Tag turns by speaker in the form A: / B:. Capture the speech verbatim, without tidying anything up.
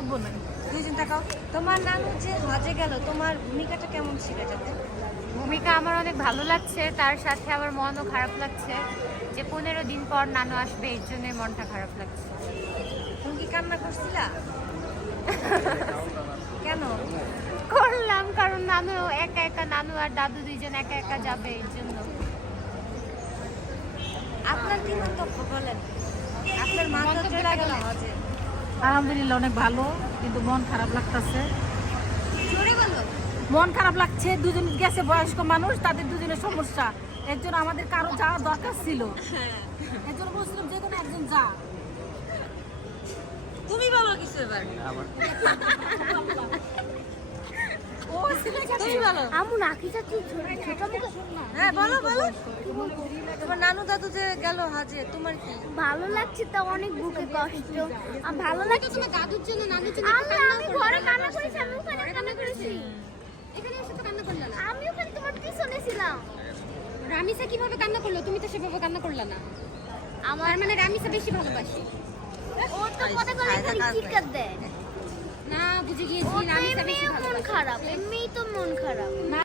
A: বক্তব্য নাই।
B: দুইজন তাকাও। তোমার নানু যে হজে গেল, তোমার ভূমিকাটা কেমন ছিল যাতে?
C: ভূমিকা আমার অনেক ভালো লাগছে, তার সাথে আমার মনও খারাপ লাগছে যে পনেরো দিন পর নানু আসবে, এর জন্য মনটা খারাপ লাগছে।
B: তুমি কি কান্না করছিলা? কেন?
C: করলাম, কারণ নানু একা একা, নানু আর দাদু দুইজন একা একা যাবে, এর জন্য।
B: আপনার কি মন্তব্য বলেন? আপনার মা তো চলে গেল হজে।
A: আলহামদুলিল্লাহ অনেক ভালো, কিন্তু মন খারাপ লাগতেছে।
B: জোরে বলো।
A: মন খারাপ লাগছে, দুজন গেছে বয়স্ক মানুষ, তাদের দুজনের সমস্যা। এর জন্য আমাদের কারো যাওয়া দরকার ছিল, এর জন্য বলছিলাম যে কোনো একজন যা।
B: তুমি বলো কিছু এবার।
A: ও
B: তুমি বলো।
C: আমু নাকি যাচ্ছি ছোট মুখে।
B: হ্যাঁ বলো বলো। তোমার নানু দাদু যে গেল হজে, তোমার কি?
C: ভালো লাগছে, তা অনেক বুকে কষ্ট। আর ভালো লাগছে
B: তোমার দাদুর জন্য নানুর জন্য
C: আল্লাহ, আমি ঘরে কান্না করেছি, আমি ওখানে কান্না করেছি।
B: এখানে এসে তো কান্না করলে না।
C: আমি ওখানে তোমার পিছনে ছিলাম।
B: রামিসা কিভাবে কান্না করলো? তুমি তো সেভাবে কান্না করলে না।
C: আমার
B: মানে রামিসা বেশি ভালোবাসি।
C: ও তো কথা বলে খালি চিৎকার দেয়।
B: না বুঝে গিয়েছি,
C: ও তো
B: রামিসা বেশি
C: এমনিই মন
B: ভালোবাসি।
C: খারাপ, এমনিই তো মন খারাপ।